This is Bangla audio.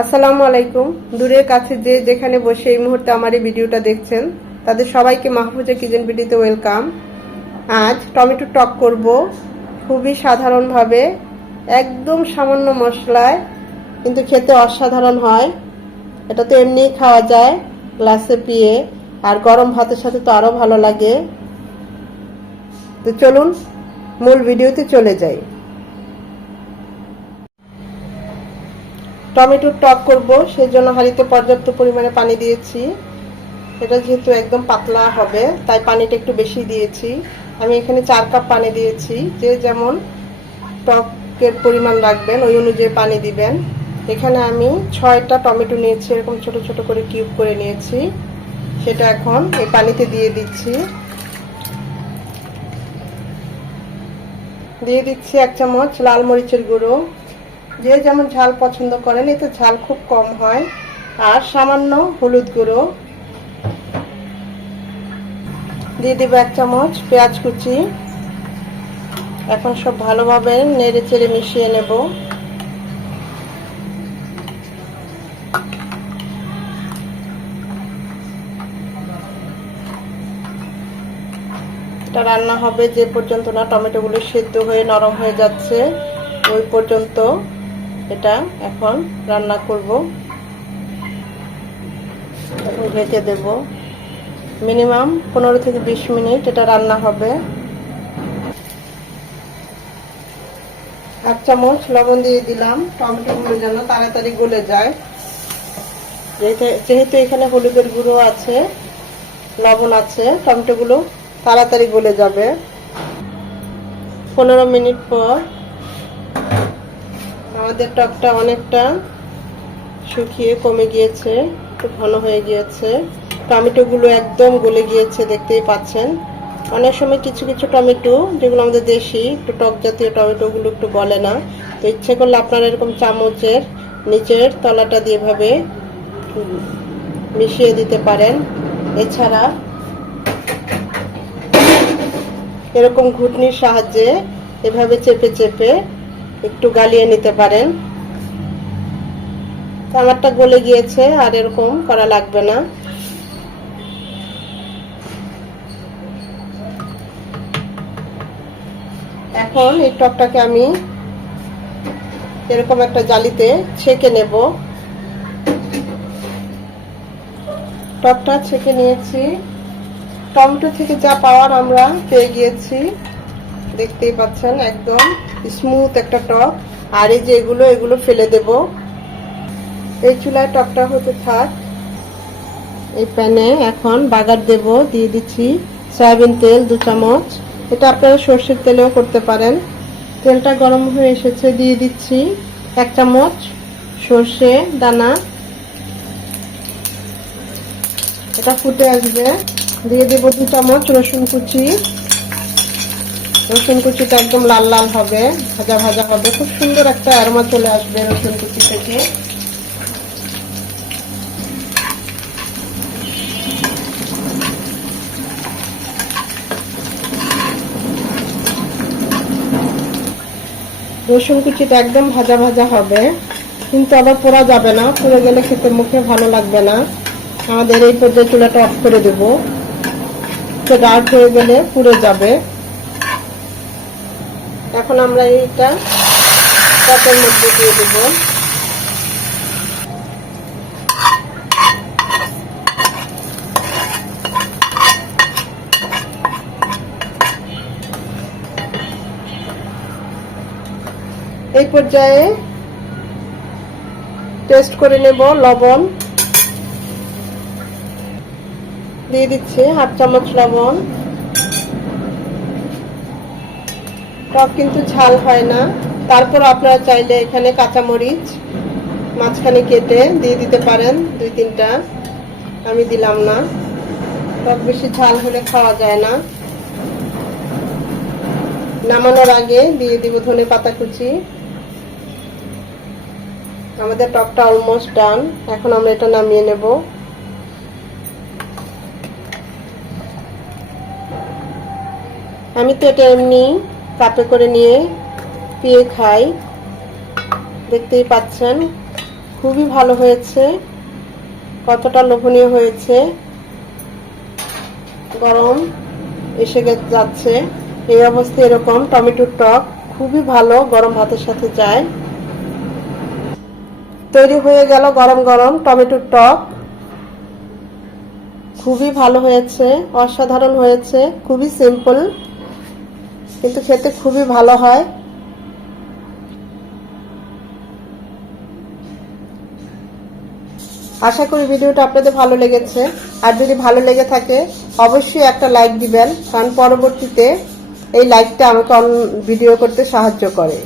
আসসালামু আলাইকুম। দূরের কাছে যে যেখানে বসে এই মুহূর্তে আমার এই ভিডিওটা দেখছেন, তাদের সবাইকে মাহফুজা কিচেন ভিডিওতে ওয়েলকাম। আজ টমেটো টক করব খুবই সাধারণভাবে, একদম সামান্য মশলায়, কিন্তু খেতে অসাধারণ হয়। এটা তো এমনিই খাওয়া যায়, গ্লাসে পিয়ে, আর গরম ভাতের সাথে তো আরও ভালো লাগে। তো চলুন, মূল ভিডিওতে চলে যাই। টমেটোর টক করব সেই জন্য হাঁড়িতে পর্যাপ্ত পরিমাণে পানি দিয়েছি। এটা যেহেতু একদম পাতলা হবে, তাই পানিটা একটু বেশি দিয়েছি। আমি এখানে চার কাপ পানি দিয়েছি, যে যেমন টকের পরিমাণ রাখবেন, ওই অনুযায়ী পানি দিবেন। এখানে আমি ছয়টা টমেটো নিয়েছি, এরকম ছোট ছোট করে কিউব করে নিয়েছি। সেটা এখন এই পানিতে দিয়ে দিচ্ছি। দিয়ে দিচ্ছি এক চামচ লাল মরিচের গুঁড়ো। যে যেমন ঝাল পছন্দ করেন, এতে ঝাল খুব কম হয়। আর সামান্য হলুদ গুঁড়ো। দিয়ে দিব এক চামচ পেঁয়াজ কুচি। এখন সব ভালোভাবে নেড়ে চেড়ে মিশিয়ে নেব। এটা রান্না হবে যে পর্যন্ত না, টমেটোগুলো সেদ্ধ হয়ে নরম হয়ে যাচ্ছে, ওই পর্যন্ত। এটা এখন রান্না করব। এখন দেব। মিনিমাম পনেরো থেকে বিশ মিনিট এটা রান্না হবে। এক চামচ লবণ দিয়ে দিলাম। টমেটোগুলো যেন তাড়াতাড়ি গলে যায়। যেহেতু এখানে হলুদের গুঁড়ো আছে, লবণ আছে, টমেটোগুলো তাড়াতাড়ি গলে যাবে। পনেরো মিনিট পর আমাদের টকটা অনেকটা শুকিয়ে কমে গিয়েছে, একটু ঘন হয়ে গিয়েছে। টমেটোগুলো একদম গলে গিয়েছে, দেখতেই পাচ্ছেন। অনেক সময় কিছু কিছু টমেটো, যেগুলো আমাদের দেশি, একটু টক জাতীয় টমেটোগুলো একটু গলে না। তো ইচ্ছে করলে আপনারা এরকম চামচের নিচের তলাটা দিয়ে ভাবে মিশিয়ে দিতে পারেন। এছাড়া এরকম ঘুটনির সাহায্যে এভাবে চেপে চেপে একটু গালিয়ে নিতে পারেন। আমারটা গলে গিয়েছে, আর এরকম করা লাগবে না। এখন এই টকটাকে আমি এরকম একটা জালিতে ছেঁকে নেব। টকটা ছেঁকে নিয়েছি। টমেটো থেকে যা পাওয়ার আমরা পেয়ে গিয়েছি। দেখতেই পাচ্ছেন, একদম স্মুথ একটা টক আর এই যে এগুলো এগুলো ফেলে দেব। এই চুলায় টকটা হতে থাক। এই প্যানে এখন বাগার দেব, দিয়ে দিচ্ছি সয়াবিন তেল, দু চামচ। এটা আপনারা সর্ষের তেলেও করতে পারেন। তেলটা গরম হয়ে এসেছে, দিয়ে দিচ্ছি এক চামচ সর্ষে দানা। এটা ফুটে আসবে। দিয়ে দেবো দু চামচ রসুন কুচি। রসুন কুচিটা একদম লাল লাল হবে, ভাজা ভাজা হবে। খুব সুন্দর একটা অ্যারোমা চলে আসবে রসুন কুচি থেকে। রসুন কুচিটা একদম ভাজা ভাজা হবে। কিন্তু আবার পোড়া যাবে না, পুড়ে গেলে খেতে মুখে ভালো লাগবে না। আমাদের এই পর্যায়ে চুলাটা অফ করে দেবো। তো হয়ে গেলে পুড়ে যাবে। এখন আমরা এইটা টকের মধ্যে দিয়ে দেব। এই পর্যায়ে টেস্ট করে নেব লবণ। দিয়ে দিচ্ছি হাফ চামচ লবণ। টক কিন্তু ঝাল হয় না। তারপর আপনারা চাইলে এখানে কাঁচামরিচ মাঝখানে কেটে দিয়ে দিতে পারেন, দুই তিনটা। আমি দিলাম না। টক বেশি ঝাল হলে খাওয়া যায় না। নামানোর আগে দিয়ে দিব ধনে পাতা কুচি। আমাদের টকটা অলমোস্ট ডান এখন আমরা এটা নামিয়ে নেব। আমি তো এটা এমনি কাপে করে নিয়ে পিয়ে খাই। দেখতেই পাচ্ছেন, খুবই ভালো হয়েছে, কতটা লোভনীয় হয়েছে। গরম এসে যাচ্ছে। এই অবস্থায় এরকম, টমেটোর টক, খুবই ভালো, গরম ভাতের সাথে যায়। তৈরি হয়ে গেল গরম গরম টমেটোর টক। খুবই ভালো হয়েছে, অসাধারণ হয়েছে, খুবই সিম্পল কিন্তু খেতে খুবই ভালো হয়। আশা করি ভিডিওটা আপনাদের ভালো লেগেছে। আর যদি ভালো লেগে থাকে, অবশ্যই একটা লাইক দিবেন, কারণ পরবর্তীতে এই লাইকটা আমাকে ভিডিও করতে সাহায্য করে।